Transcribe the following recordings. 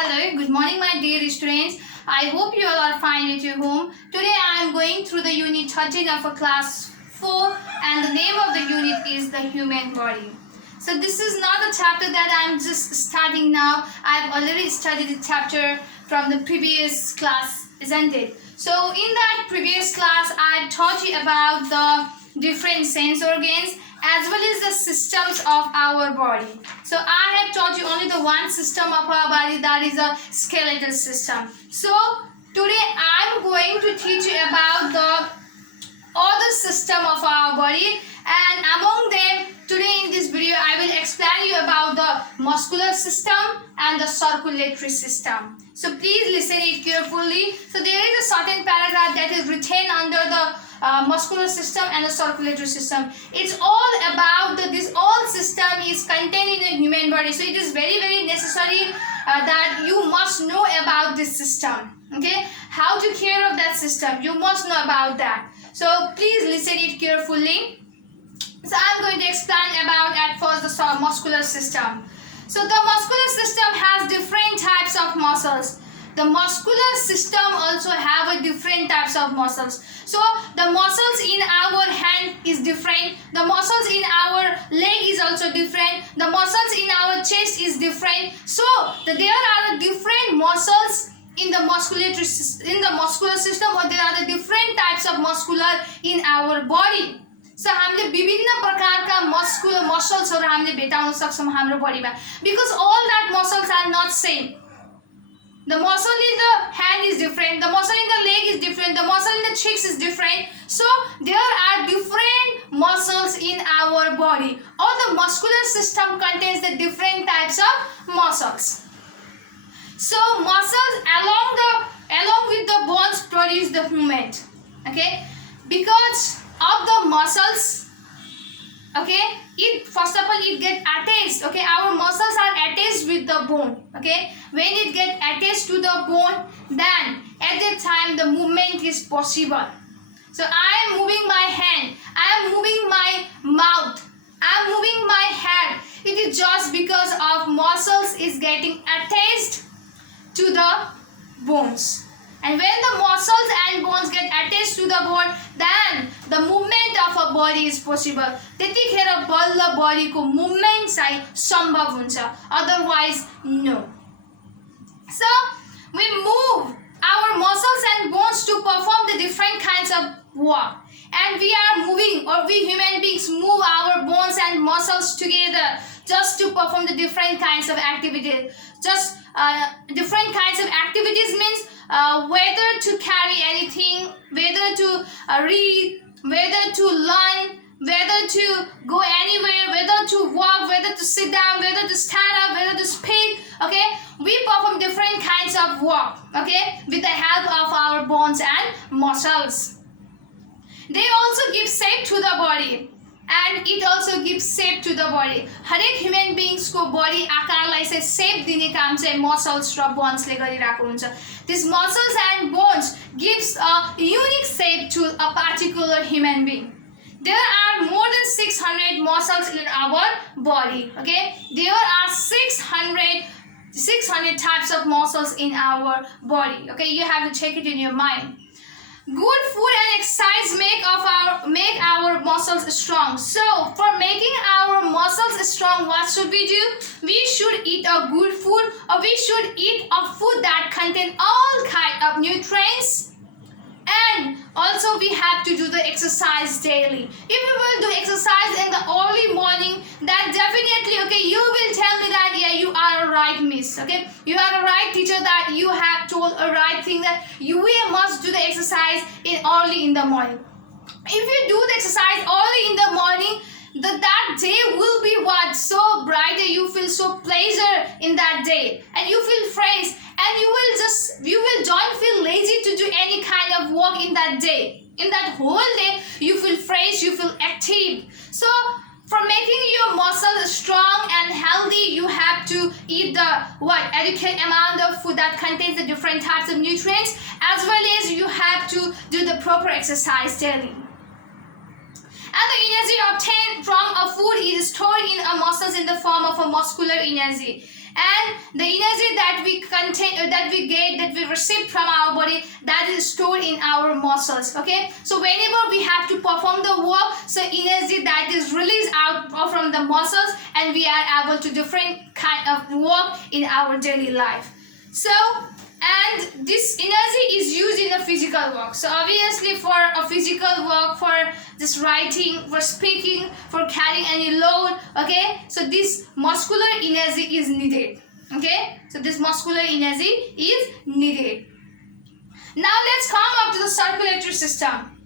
Hello, good morning my dear students. I hope you all are fine at your home. Today I am going through the unit 13 of a class 4 and the name of the unit is the human body. So this is not a chapter that I am just starting now. I have already studied the chapter from the previous class, isn't it? So in that previous class I taught you about the different sense organs as well as the systems of our body. So I have taught you only the one system of our body, that is a skeletal system. So today I am going to teach you about the other system of our body, and among them today in this video I will explain you about the muscular system and the circulatory system. So please listen it carefully. So there is a certain paragraph that is written under the muscular system and the circulatory system. It's all about this all system is contained in the human body. So it is very necessary that you must know about this system. Okay, how to care of that system, you must know about that. So please listen it carefully. So I'm going to explain about at first the muscular system. So the muscular system has different types of muscles. The muscular system also have a different types of muscles. So the muscles in our hand is different. The muscles in our leg is also different. The muscles in our chest is different. So there are different muscles in the muscular system, or there are the different types of muscular in our body. So हामीले विभिन्न प्रकारका musclesहरु हामीले भेटाउन सक्छौं हाम्रो बडीमा, because all that muscles are not same. The muscle in the hand is different, the muscle in the leg is different, the muscle in the cheeks is different. So there are different muscles in our body. All the muscular system contains the different types of muscles. So muscles along with the bones produce the movement. Okay, because of the muscles, okay, first of all it get attached. Okay, our muscles are attached with the bone. Okay, when it get attached to the bone, then at that time the movement is possible. So I am moving my hand, I am moving my mouth, I am moving my head. It is just because of muscles is getting attached to the bones. And when the muscles and bones get attached to the bone, then the movement of a body is possible. त्यतिखेर बल्ल body को movement चाहिँ सम्भव हुन्छ, otherwise no. So we move our muscles and bones to perform the different kinds of work, and we are moving, or we human beings move our bones and muscles together just to perform the different kinds of activities. Just different kinds of activities means whether to carry anything, whether to read, whether to learn, whether to go anywhere, whether to walk, whether to sit down, whether to stand up, whether to speak. Okay, we perform different kinds of work, okay, with the help of our bones and muscles. They also give shape to the body, and it also gives shape to the body. हरेक human beings को body आकारलाई चाहिँ shape दिने काम चाहिँ muscles र bones ले गरिरहेको हुन्छ. These muscles and bones gives a unique shape to a particular human being. There are more than 600 muscles in our body. Okay, there are 600 types of muscles in our body. Okay, you have to check it in your mind. Good food and exercise make our muscles strong. So for making our muscles strong, what should we do? We should eat a good food, or we should eat a food that contains all kinds of nutrients, and also we have to do the exercise daily. If we will do exercise in the early morning, then definitely, okay, you will tell me that yeah, you are a right miss. Okay, you are a right teacher, that you have told a right thing, that we must do the exercise early in the morning. If you do the exercise early in the morning, that day will be what? So bright, you feel so pleasure in that day, and you feel fresh, and you will don't feel lazy to do any kind of work in that day. In that whole day, you feel fresh, you feel active. So for making your muscles strong and healthy, you have to eat the adequate amount of food that contains the different types of nutrients, as well as you have to do the proper exercise daily. And the energy obtained from a food is stored in our muscles in the form of a muscular energy. and the energy that we contain, that we get, that we receive from our body, that is stored in our muscles. Okay, so whenever we have to perform the work, so energy that is released out from the muscles, and we are able to different kind of work in our daily life. So, and this energy is used in a physical work. So obviously for a physical work, for this writing, for speaking, for carrying any load, okay, so this muscular energy is needed. Okay, so this muscular energy is needed. Now let's come up to the circulatory system.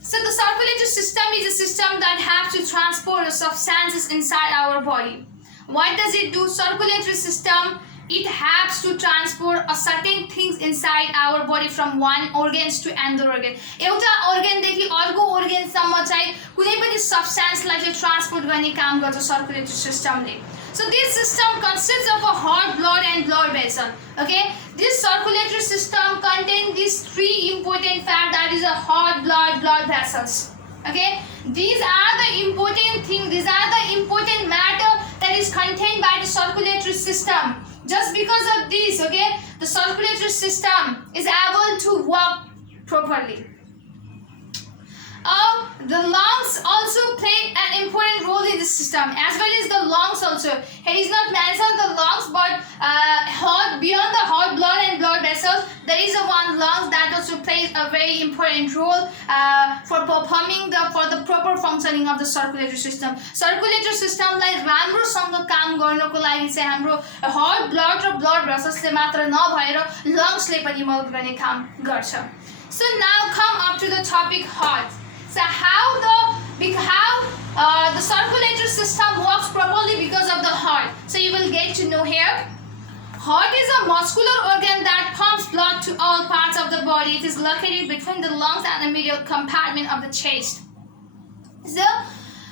So the circulatory system is a system that has to transport the substances inside our body. What does it do? Circulatory system, it has to transport a certain things inside our body from one organs to another organ. एउटा organ देखि अर्को organ सम्म चाहिँ कुनै पनि substance लाई चाहिँ transport गर्ने काम गर्छ circulatory system ले. So this system consists of a heart, blood and blood vessel. Okay, this circulatory system contains these three important facts, that is a heart, blood vessels. Okay, these are the important things, these are the important matter that is contained by the circulatory system. Just because of this, okay, the circulatory system is able to work properly. The lungs also play an important role in the system, as well as the lungs also. Here is not mentioned the lungs, but heart, beyond the heart, blood and blood vessels, there is a one lungs that also plays a very important role for performing for the proper functioning of the circulatory system. Circulatory system like राम्रोसँग काम गर्नको लागि चाहिँ हाम्रो heart, blood र blood vessels ले मात्र नभएर lungs ले पनि मदत गर्ने काम गर्छ. So now come up to the topic heart. So how the circulatory system works properly because of the heart. So you will get to know here. Heart is a muscular organ that pumps blood to all parts of the body. It is located between the lungs and the middle compartment of the chest. So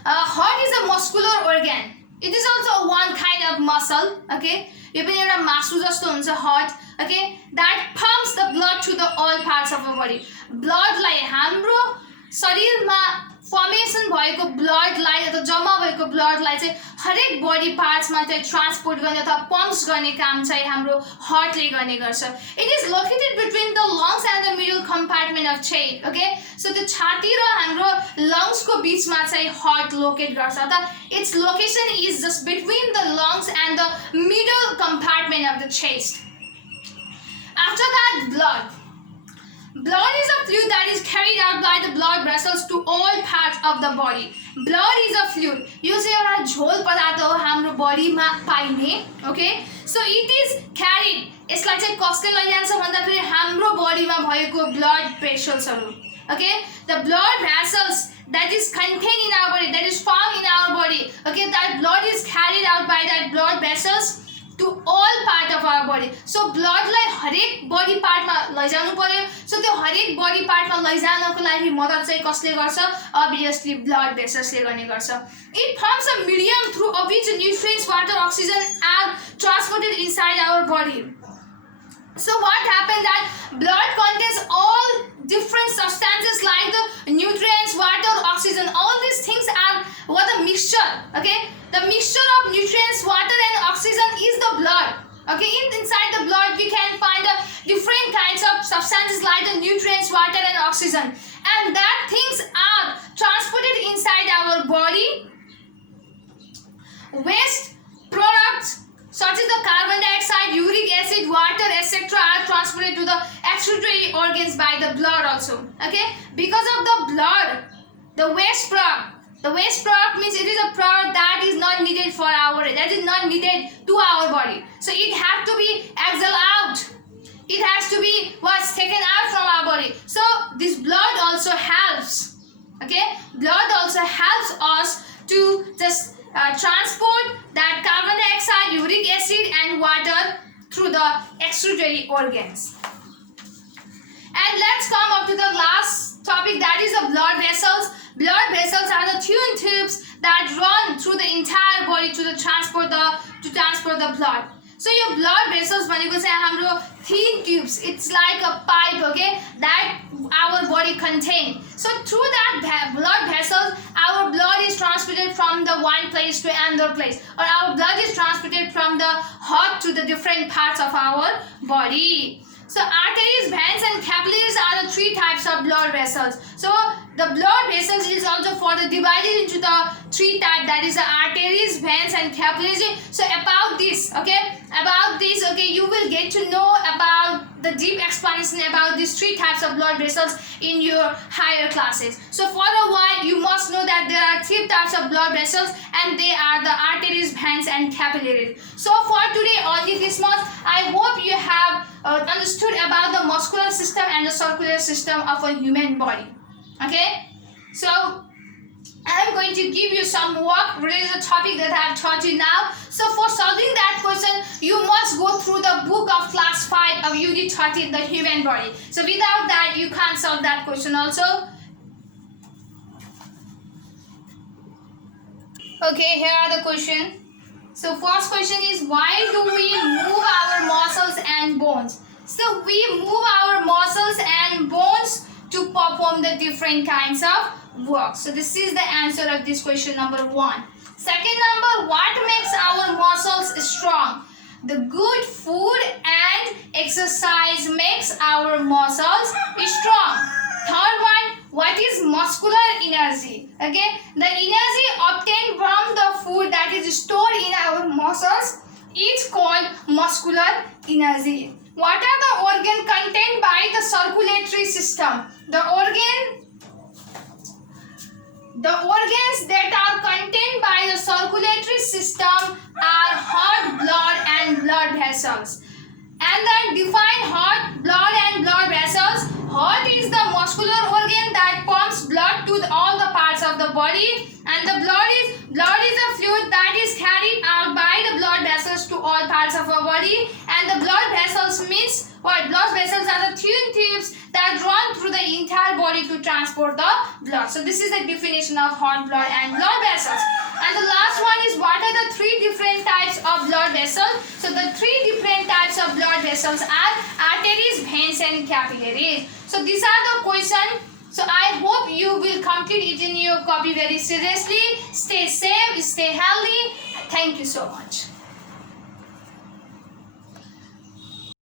heart is a muscular organ. It is also one kind of muscle. Okay, यो पनि एउटा मासु जस्तो हुन्छ heart. Okay, that pumps the blood to the all parts of the body. Blood लाई हाम्रो शरीरमा formation भएको blood लाई अथवा जम्मा भएको ब्लड लाई चाहिँ हरेक बडी पार्ट्स मा चाहिँ ट्रान्सपोर्ट गर्ने अथवा पम्प्स गर्ने काम चाहिँ हाम्रो हार्ट ले गर्ने गर्छ. It is located between the lungs and the middle compartment of chest. Okay, so त्यो छाती र हाम्रो लंग्स को बीचमा चाहिँ हार्ट लोकेट गर्छ. अथवा it's location is just between the lungs and the middle compartment of the chest. After that blood. Blood is a fluid that is carried out by the blood vessels to all parts of the body. Blood is a fluid. यो चाहिँ एउटा झोल पदार्थ हो हाम्रो बडीमा पाइने. Okay, so it is carried. यसलाई चाहिँ कसले लैजान्छ भन्दाखेरि हाम्रो बडीमा भएको ब्लड भेसल्सहरु. Okay, the blood vessels that is contained in our body, that is found in our body. Okay, that blood is carried out by that blood vessels to all part of our body. So blood लाई हरेक body part मा लैजानु पर्यो. So त्यो हरेक body part मा लैजानको लागि मद्दत चाहिँ कसले गर्छ? Obviously blood vessels ले गर्ने गर्छ. It forms a medium through which nutrients, water, oxygen are transported inside our body. So what happens that blood contains all different substances like the nutrients, water, oxygen. All these things are what a mixture. Okay, the mixture of nutrients, water and oxygen is the blood. Okay, inside the blood we can find different kinds of substances like the nutrients, water and oxygen, and that things are transported inside our body. Waste products such as the carbon dioxide, uric acid, water, etc. are transported to the excretory organs by the blood also. Okay, because of the blood, the waste product. The waste product means it is a product that is not needed for that is not needed to our body. So it has to be exhaled out. It has to be what's taken out from our body. So this blood also helps. Okay, blood also helps us to just transport that carbon dioxide, uric acid and water through the excretory organs. And let's come up to the last topic, that is the blood vessels. Blood vessels are the thin tubes that run through the entire body to transport the blood. So your blood vessels भनेको चाहिँ हाम्रो thin tubes, it's like a pipe, okay, that our body contain. So through that blood vessels, our blood is transmitted from the one place to another place, or our blood is transmitted from the heart to the different parts of our body. So arteries, veins and capillaries are the three types of blood vessels. So the blood vessels is also further divided into the three types, that is the arteries, veins and capillaries. So about this, okay, you will get to know about the deep explanation about these three types of blood vessels in your higher classes. So for a while you must know that there are three types of blood vessels, and they are the arteries, veins and capillaries. So for today only this much. I hope you have understood about the muscular system and the circular system of a human body. Okay, so I am going to give you some work related to the topic that I have taught you now. So for solving that question, you must go through the book of class 5 of unit 13, the human body. So without that, you can't solve that question also. Okay, here are the question. So first question is, why do we move our muscles and bones? So we move our muscles and bones to perform the different kinds of work. So this is the answer of this question number 1. Second number, what makes our muscles strong? The good food and exercise makes our muscles strong. Third one, what is muscular energy? Okay, the energy obtained from the food that is stored in our muscles is called muscular energy. What are the organs contained by the circulatory system? The organs that are contained by the circulatory system are heart, blood and blood vessels. And then define heart, blood and blood vessels. Heart is the muscular organ that pumps blood to all the parts of the body, and the blood is a fluid that is carried out by the blood vessels to all parts of our body. And the blood vessels means what? Blood vessels are the thin tubes that run through the entire body to transport the blood. So this is the definition of heart, blood and blood vessels. And the last one is, what are the three different types of blood vessels? So the three different types of blood vessels are arteries, veins and capillaries. So these are the questions. So I hope you will complete it in your copy very seriously. Stay safe, stay healthy. Thank you so much.